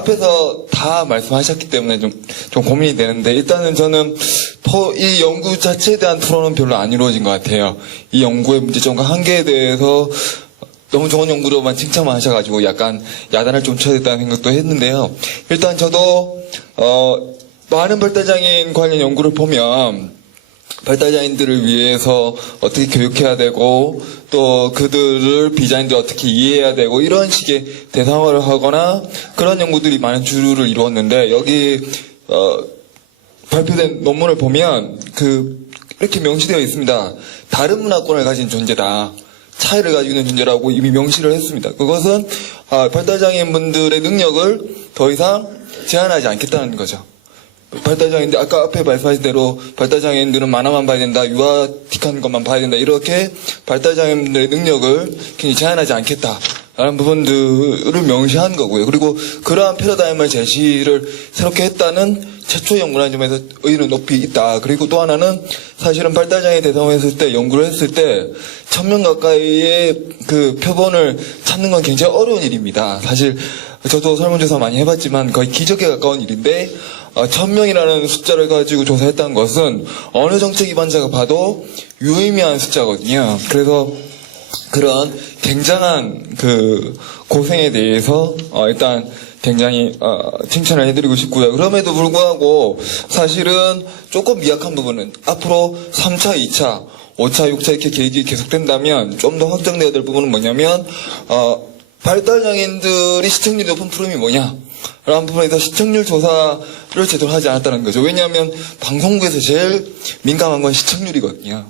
앞에서 다 말씀하셨기 때문에 좀 고민이 되는데, 일단은 저는 이 연구 자체에 대한 토론은 별로 안 이루어진 것 같아요. 이 연구의 문제점과 한계에 대해서 너무 좋은 연구로만 칭찬만 하셔가지고 약간 야단을 좀 쳐야 됐다는 생각도 했는데요. 일단 저도 많은 발달장애인 관련 연구를 보면 발달장애인들을 위해서 어떻게 교육해야 되고 또 그들을 비장애인들 어떻게 이해해야 되고 이런 식의 대상화를 하거나 그런 연구들이 많은 주류를 이루었는데, 여기 발표된 논문을 보면 이렇게 명시되어 있습니다. 다른 문화권을 가진 존재다, 차이를 가지고 있는 존재라고 이미 명시를 했습니다. 그것은 발달장애인분들의 능력을 더 이상 제한하지 않겠다는 거죠. 발달장애인들, 아까 앞에 말씀하신 대로 발달장애인들은 만화만 봐야 된다, 유아틱한 것만 봐야 된다, 이렇게 발달장애인들의 능력을 굉장히 제한하지 않겠다라는 부분들을 명시한 거고요. 그리고 그러한 패러다임을 제시를 새롭게 했다는 최초 연구라는 점에서 의의는 높이 있다. 그리고 또 하나는 사실은 발달장애 대상을 했을 때, 연구를 했을 때 1000명 가까이의 그 표본을 찾는 건 굉장히 어려운 일입니다. 사실 저도 설문조사 많이 해봤지만 거의 기적에 가까운 일인데, 1000명이라는 숫자를 가지고 조사했다는 것은 어느 정책 기반자가 봐도 유의미한 숫자거든요. 그래서 그런 굉장한 고생에 대해서 일단 굉장히 칭찬을 해드리고 싶고요. 그럼에도 불구하고 사실은 조금 미약한 부분은 앞으로 3차, 2차, 5차, 6차 이렇게 계획이 계속된다면 좀 더 확정되어야 될 부분은 뭐냐면, 발달장애인들이 시청률이 높은 프로그램이 뭐냐 라는 부분에서 시청률 조사를 제대로 하지 않았다는 거죠. 왜냐하면 방송국에서 제일 민감한 건 시청률이거든요.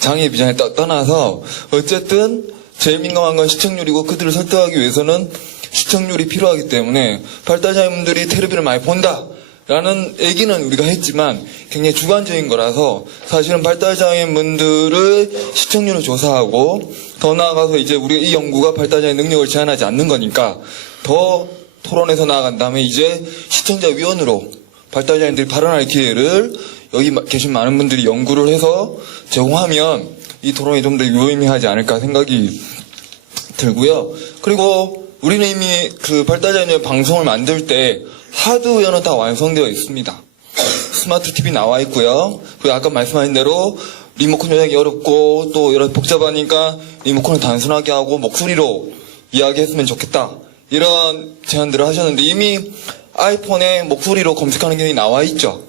장애 비장애 떠나서 어쨌든 제일 민감한 건 시청률이고, 그들을 설득하기 위해서는 시청률이 필요하기 때문에 발달장애인분들이 텔레비를 많이 본다 라는 얘기는 우리가 했지만 굉장히 주관적인 거라서, 사실은 발달장애인분들의 시청률을 조사하고 더 나아가서 이제 우리가 이 연구가 발달장애 능력을 제한하지 않는 거니까 더 토론에서 나아간 다음에 이제 시청자위원으로 발달장애인들이 발언할 기회를 여기 계신 많은 분들이 연구를 해서 제공하면 이 토론이 좀 더 유의미하지 않을까 생각이 들고요. 그리고 우리는 이미 발달장애 방송을 만들 때 하드웨어는 다 완성되어 있습니다. 스마트 TV 나와 있고요. 그리고 아까 말씀하신 대로 리모컨 조작이 어렵고 또 여러 복잡하니까 리모컨을 단순하게 하고 목소리로 이야기했으면 좋겠다, 이런 제안들을 하셨는데, 이미 아이폰에 목소리로 검색하는 기능이 나와 있죠.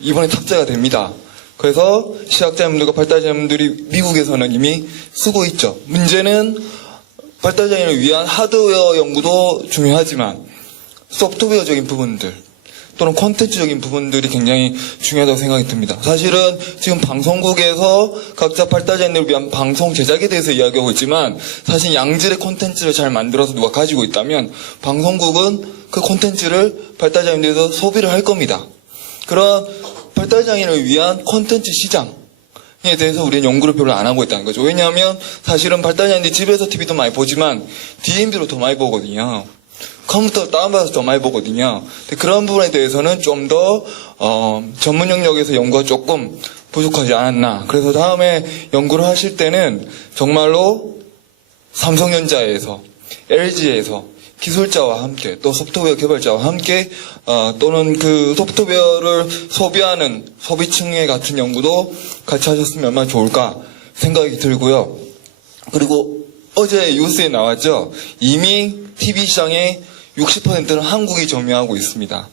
이번에 탑재가 됩니다. 그래서 시각장애인들과 발달장애인들이 미국에서는 이미 쓰고 있죠. 문제는 발달장애인을 위한 하드웨어 연구도 중요하지만 소프트웨어적인 부분들 또는 콘텐츠적인 부분들이 굉장히 중요하다고 생각이 듭니다. 사실은 지금 방송국에서 각자 발달장애인들을 위한 방송 제작에 대해서 이야기하고 있지만, 사실 양질의 콘텐츠를 잘 만들어서 누가 가지고 있다면 방송국은 그 콘텐츠를 발달장애인들에서 소비를 할 겁니다. 그런 발달장애인을 위한 콘텐츠 시장에 대해서 우리는 연구를 별로 안 하고 있다는 거죠. 왜냐하면 사실은 발달장애인들이 집에서 TV도 많이 보지만 DMB로 더 많이 보거든요. 컴퓨터 다운받아서 더 많이 보거든요. 근데 그런 부분에 대해서는 좀 더 전문 영역에서 연구가 조금 부족하지 않았나. 그래서 다음에 연구를 하실 때는 정말로 삼성전자에서, LG에서 기술자와 함께, 또 소프트웨어 개발자와 함께 또는 그 소프트웨어를 소비하는 소비층의 같은 연구도 같이 하셨으면 얼마나 좋을까 생각이 들고요. 그리고 어제 뉴스에 나왔죠. 이미 TV 시장의 60%는 한국이 점유하고 있습니다.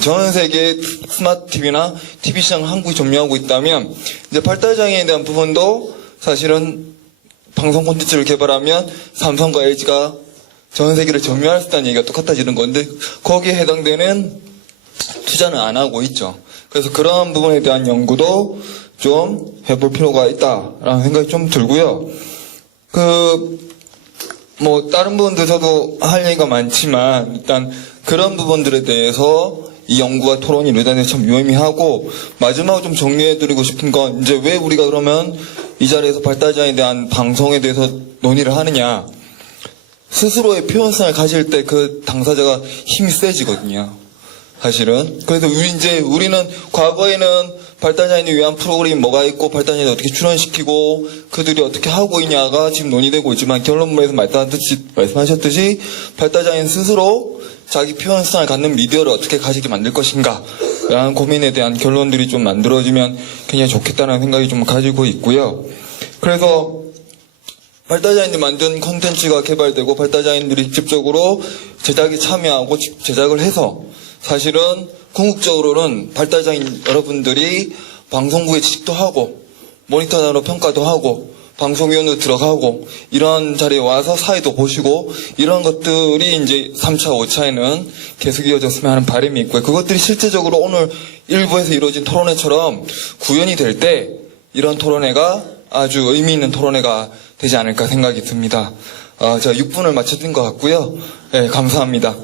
전 세계 스마트 TV나 TV 시장을 한국이 점유하고 있다면, 이제 발달장애에 대한 부분도 사실은 방송 콘텐츠를 개발하면 삼성과 LG가 전 세계를 점유할 수 있다는 얘기가 똑같아지는 건데, 거기에 해당되는 투자는 안 하고 있죠. 그래서 그러한 부분에 대한 연구도 좀 해볼 필요가 있다라는 생각이 좀 들고요. 다른 부분도 저도 할 얘기가 많지만, 일단 그런 부분들에 대해서 이 연구와 토론이 이루어지는 데 참 유의미하고, 마지막으로 좀 정리해드리고 싶은 건, 이제 왜 우리가 그러면 이 자리에서 발달장애에 대한 방송에 대해서 논의를 하느냐. 스스로의 표현성을 가질 때 그 당사자가 힘이 세지거든요. 사실은. 그래서 우리는 과거에는 발달장애인을 위한 프로그램이 뭐가 있고 발달장애인을 어떻게 출연시키고 그들이 어떻게 하고 있냐가 지금 논의되고 있지만, 결론문에서 말씀하셨듯이 발달장애인 스스로 자기 표현 수단을 갖는 미디어를 어떻게 가지게 만들 것인가 라는 고민에 대한 결론들이 좀 만들어지면 굉장히 좋겠다는 생각이 좀 가지고 있고요. 그래서 발달장애인들이 만든 콘텐츠가 개발되고 발달장애인들이 직접적으로 제작에 참여하고 제작을 해서 사실은 궁극적으로는 발달장애인 여러분들이 방송국에 취직도 하고 모니터로 평가도 하고 방송위원회도 들어가고 이런 자리에 와서 사회도 보시고 이런 것들이 이제 3차, 5차에는 계속 이어졌으면 하는 바람이 있고요. 그것들이 실제적으로 오늘 일부에서 이루어진 토론회처럼 구현이 될 때 이런 토론회가 아주 의미 있는 토론회가 되지 않을까 생각이 듭니다. 제가 6분을 맞춰드린 것 같고요. 네, 감사합니다.